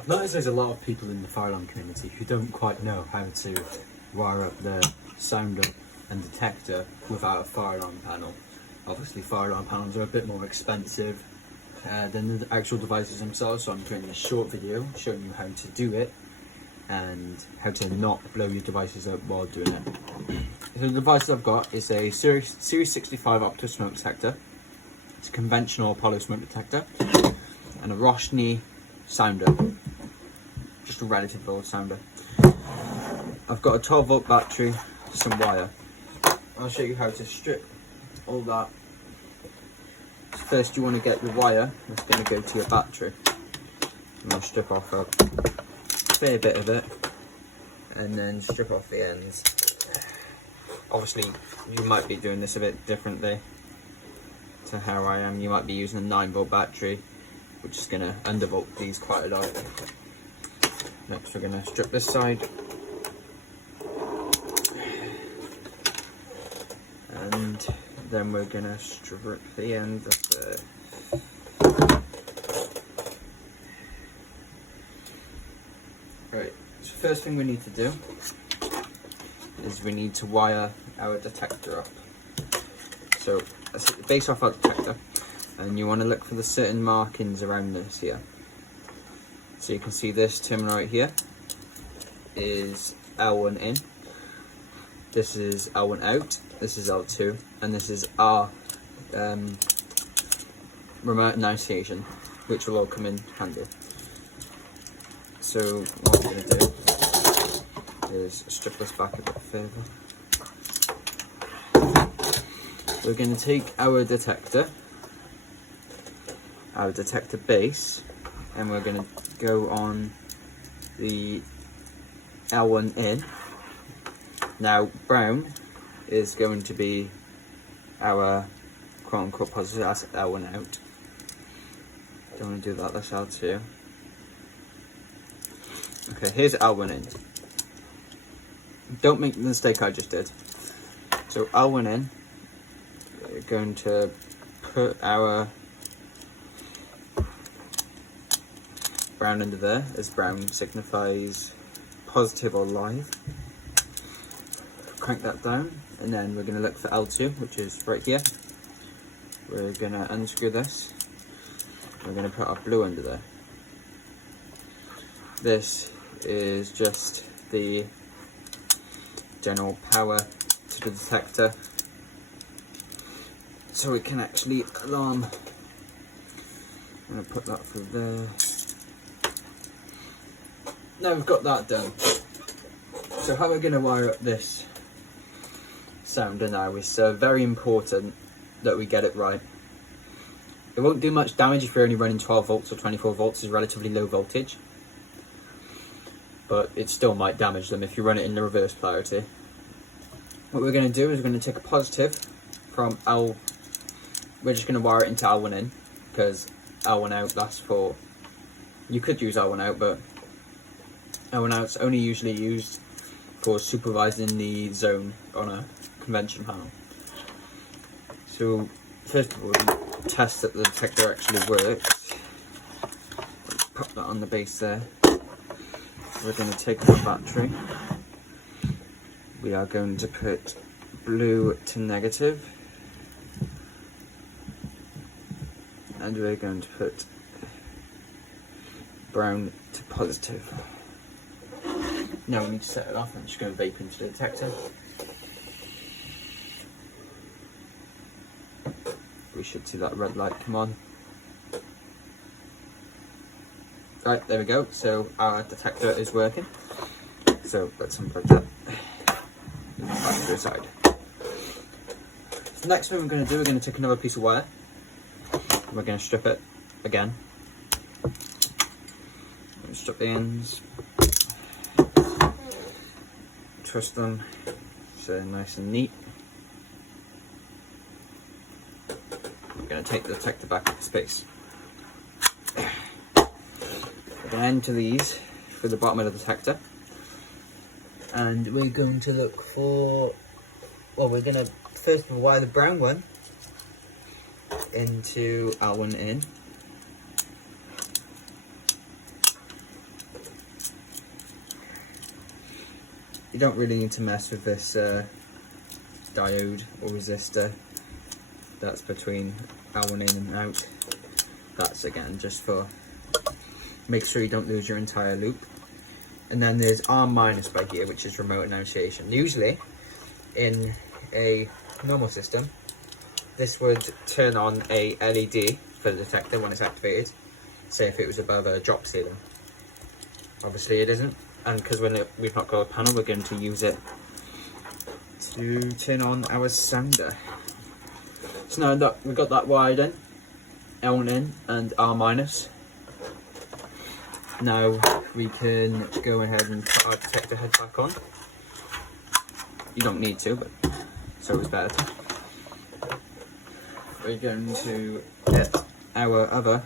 I've noticed there's a lot of people in the fire alarm community who don't quite know how to wire up the sounder and detector without a fire alarm panel. Obviously fire alarm panels are a bit more expensive than the actual devices themselves, so I'm creating a short video showing you how to do it and how to not blow your devices up while doing it. So the device I've got is a Series 65 opto smoke detector. It's a conventional Apollo smoke detector and a Roshni sounder, just a relatively old sounder. I've got a 12 volt battery, some wire. I'll show you how to strip all that. First you want to get your wire that's going to go to your battery. And I'll strip off a fair bit of it and then strip off the ends. Obviously you might be doing this a bit differently to how I am. You might be using a 9 volt battery, which is going to undervolt these quite a lot. Next we're going to strip this side. And then we're going to strip the end of the... Right, so first thing we need to do is we need to wire our detector up. So let's hit the base off our detector, and you want to look for the certain markings around this here. So you can see this terminal right here is L1 in, this is L1 out, this is L2, and this is our remote annunciation, which will all come in handy. So what we're going to do is strip this back a bit further. We're going to take our detector base, and we're going to go on the L1 in. Now brown is going to be our quote unquote positive, that's L1 out. Don't want to do that, that's L2. Okay, here's L1 in. Don't make the mistake I just did. So L1 in, we're going to put our brown under there, as brown signifies positive or live. Crank that down, and then we're going to look for L2, which is right here. We're going to unscrew this. We're going to put our blue under there. This is just the general power to the detector, so it can actually alarm. I'm going to put that through there. Now we've got that done. So how we're going to wire up this sounder now is very important that we get it right. It won't do much damage if you're only running 12 volts or 24 volts, is relatively low voltage. But it still might damage them if you run it in the reverse polarity. What we're going to do is we're going to take a positive from L, we're just going to wire it into L1 in, because L1 out, that's for, you could use L1 out, but L1 out's only usually used for supervising the zone on a convention panel. So first of all, we test that the detector actually works. Pop that on the base there. We're going to take our battery. We are going to put blue to negative, and we're going to put brown to positive. Now we need to set it off. I'm just going to vape into the detector. We should see that red light come on. Right, there we go. So our detector is working. So let's unplug that. Back to the side. So next thing we're going to do, we're going to take another piece of wire. And we're going to strip it again. Strip the ends. Twist them so they're nice and neat. We're going to take the detector back into space. We're going to enter these through the bottom of the detector, and we're going to look for, well, we're going to first of all wire the brown one into L1 in, You don't really need to mess with this diode or resistor that's between L1 in and out. That's again just for make sure you don't lose your entire loop. And then there's R- by here, which is remote annunciation. Usually in a normal system this would turn on a LED for the detector when it's activated, say if it was above a drop ceiling. Obviously it isn't, and because we've not got a panel, we're going to use it to turn on our sounder. So now that we've got that wired in, L1 in and R-, now we can go ahead and put our detector head back on. You don't need to, but it's always better. We're going to get our other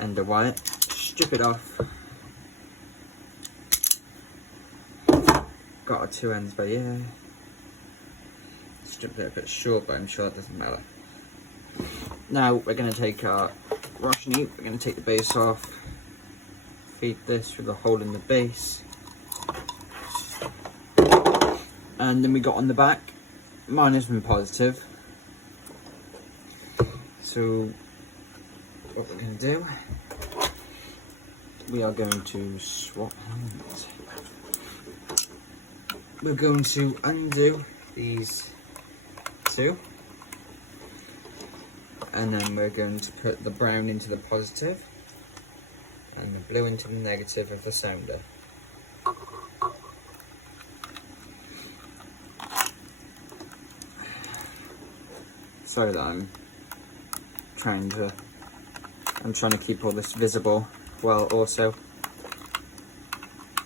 end of wire, strip it off. Got our two ends by here. Stripped it a bit short, but I'm sure it doesn't matter. Now we're going to take our Roshni, we're going to take the base off, feed this through the hole in the base, and then we got on the back minus and positive. So what we're going to do, we are going to swap hands. We're going to undo these two, and then we're going to put the brown into the positive and the blue into the negative of the sounder. Sorry that I'm trying to keep all this visible while also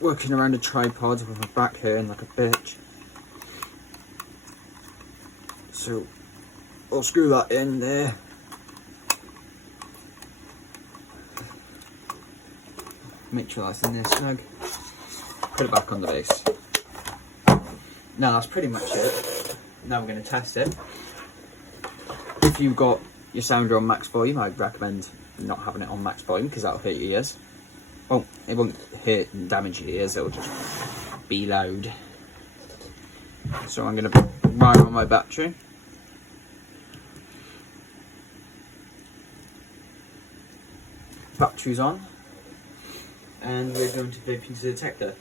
working around a tripod with my back hurting like a bitch. So I'll screw that in there. Make sure that's in there snug. Put it back on the base. Now that's pretty much it. Now we're going to test it. If you've got your sounder on max volume, I'd recommend not having it on max volume because that'll hurt your ears. Well, it won't hurt and damage your ears, it'll just be loud. So I'm going to wire on my battery. Battery's on. And we're going to dip into the detector.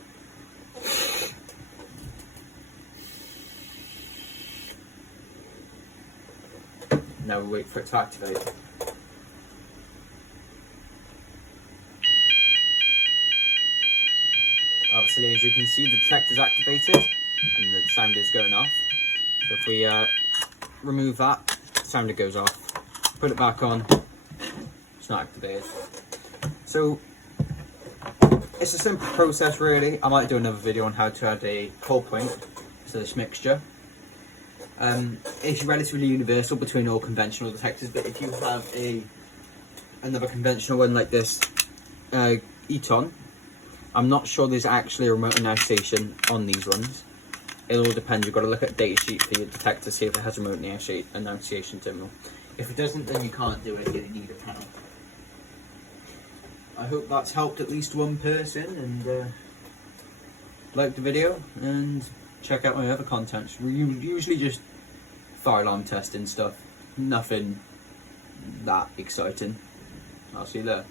Now we wait for it to activate. Obviously, as you can see, the detector's activated and the sounder is going off. So if we remove that, the sounder goes off. Put it back on, it's not activated. So it's a simple process really. I might do another video on how to add a cold point to this mixture. It's relatively universal between all conventional detectors, but if you have another conventional one like this Eton, I'm not sure there's actually a remote annunciation on these ones. It all depends. You've got to look at the data sheet for your detector to see if it has a remote annunciation terminal. If it doesn't, then you can't do it. You need a panel. I hope that's helped at least one person, and like the video and check out my other content. We usually just fire alarm testing stuff, nothing that exciting. I'll see you there.